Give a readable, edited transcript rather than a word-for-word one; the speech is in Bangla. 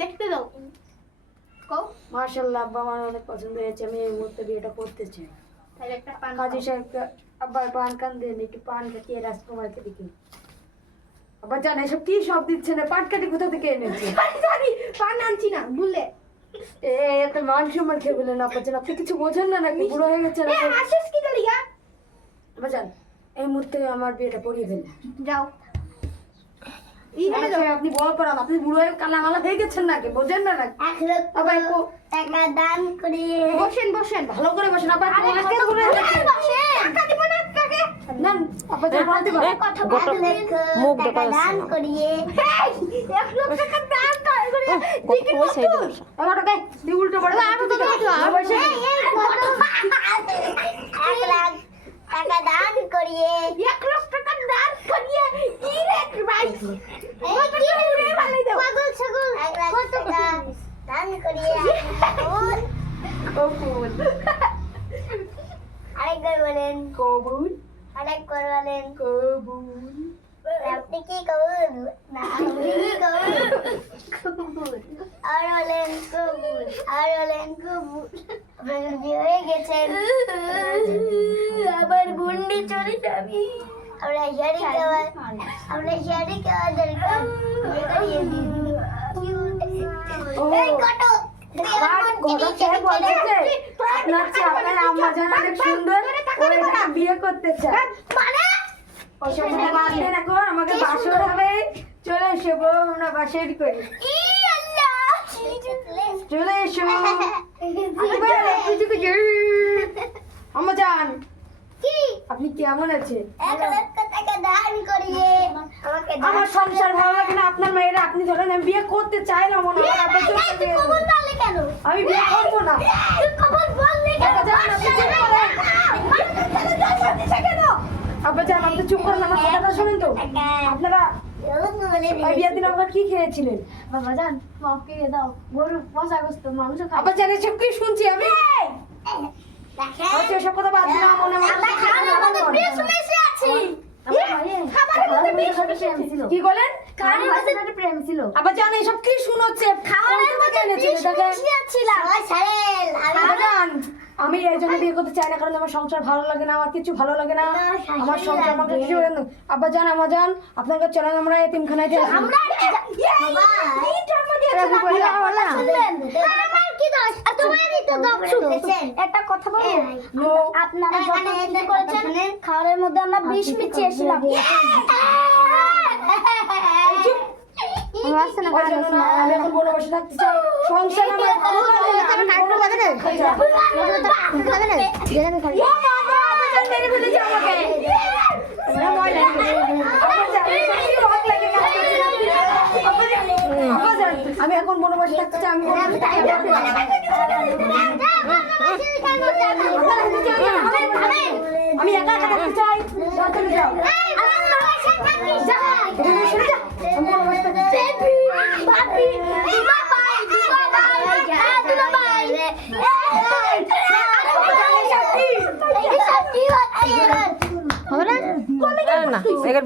দেখতে দাও। মাশাআল্লাহ, আব্বা আমার অনেক পছন্দ হয়েছে, আমি এই মুহূর্তে বিয়েটা করতে চাই। তাহলে একটা পান কাজী সাহেবকে আব্বা পান কান দেন, একটু পান কাটিয়ে রাজকুমারকে দেখি। আব্বা জান এসব কি সব দিচ্ছে না, পান কাটি কোথা থেকে এনেছে? জানি পান আনছি না ভুলে। একটা মান সম্মান খেয়ে বলেন আব্বা জান, আপনি কিছু বোঝেন না নাকি? বুড়ো হয়ে গেছে না? আসিস কি দাঁড়িয়া? আব্বা জান এই মুহূর্তে আমার বিয়েটা পড়িয়ে ফেলেন। যাও। আপনি বল করান, আপনি বুড়ো হয়ে কালা মালা হয়ে গেছেন নাকি? বোঝেন না নাকি? টাকা দান করে বসেন বসেন, ভালো করে বসেন। আব্বা আমাকে ধরে বসেন, টাকা দিব না আপনাকে। না আব্বা জান বলতে পারেন কথা বলে মুখ টাকা দান করিয়ে 1 লাখ টাকা দান করিয়ে টিকিট বসে আমার টাকা দি উল্টো করে আর তো বসে 1 লাখ টাকা দান করিয়ে 1 লাখ টাকা দান করিয়ে কি রে ভাই কত রে ভালো দাও পাগল ছাগল 1 লাখ টাকা দান করিয়ে কবুল আরেকবার বলেন কবুল আরেকবার বলেন কবুল। আপনি কি কবুল না আপনি কি কবুল আর বলেন কবুল আর বলেন কবুল। আপনার বিয়ে হয়ে গেছেন, আবার গুন্ডি চলে যাবি। আমরা শাড়ি খাওয়া দরকার এই কত আপনার আম্মা জান অনেক সুন্দর, বিয়ে করতে চায়। ওসব বাদ দেন এখন, আমাকে বাসর হবে, চলে এসো বউ, আমরা বাসর করি। চলে এসো আম্মা জান। আপনি কেমন আছেন? 1 লাখ টাকা দান করিয়ে আমার সংসার ভালো লাগে না, আপনার মেয়েরা আপনি ধরেন আমি বিয়ে করতে চাই না মনে হয়। আমি বিয়ে করবো না। আব্বা জান আপনি চুপ করেন, আমার কথাটা শোনেন তো। আপনারা বিয়ের দিন আপনারা কি খেয়েছিলেন? বাবা জান মাকে দাও, গরু মশা গোস্ত মাংস খাও। আব্বা জান এসব কি শুনছি আমি? এসব কথা বাদ দিন, আমার মনে কি বলেন? প্রেম ছিল। আব্বা জান এসব কি শুনছে? আমি এই জন্য বিয়ে করতে চাই না, কারণ আমার সংসার ভালো লাগে না, আমার কিছু ভালো লাগে না, আমার সংসার আমাকে কিছু। আব্বা জান আমার জান আপনার কাছে চলেন, আমরা এতিমখানায় যাই। একটা কথা বলবো, আপনারা করেছেন খাবারের মধ্যে আমরা বিষ মিশিয়েছিলাম। আমি এখন বড় বসে থাকতে চাই, সংসার আমার ভালো লাগে না। আমি এখন বড় বসে থাকতে চাই, আমি একা একা থাকতে চাই। হবে না?